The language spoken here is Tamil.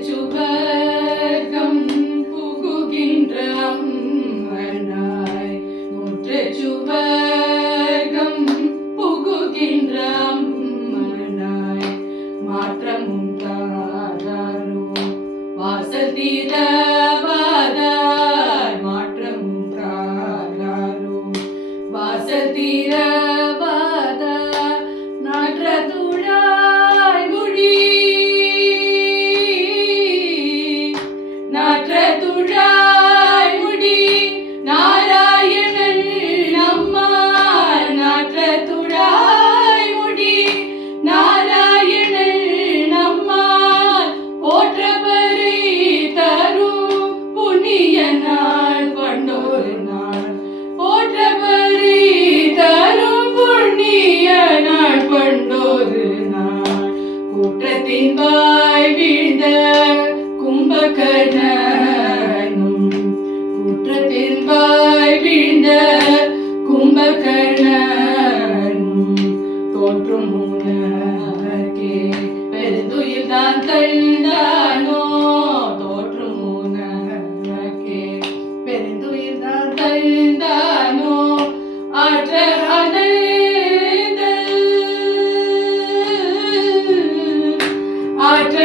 சுவர்க்கம் புகுகின்ற அம்மனாய் சுவர்க்கம் புகுகின்ற அம்மனாய் மாற்றமும் தாராரோ வாசல் தீரவாதார் மாற்றமும் தாராரோ வாசல் தீரவாதார் நாற்ற துழாய் மொழி நாற்ற துழாய் முடி நாராயணன் நம்மால் நாற்ற துழாய் முடி நாராயணன் நம்மால் போற்றபரி தரும் புண்ணிய நாள் கொண்டொரு நாள் போற்றபரி தரும் புண்ணிய நாள் கொண்டொரு நாள் குற்றத்தின் வாய் வீழ்ந்த கும்பகர்ணனும் குற்றத்தின் வாய் வீழ்ந்த கும்பகர்ணனும் தோற்றும் உனக்கே பெருந்துயில் தான் தந்தானோ தோற்றும் உனக்கே பெருந்துயில் தான் தந்தானோ ஆற்ற அணைந்த ஆற்ற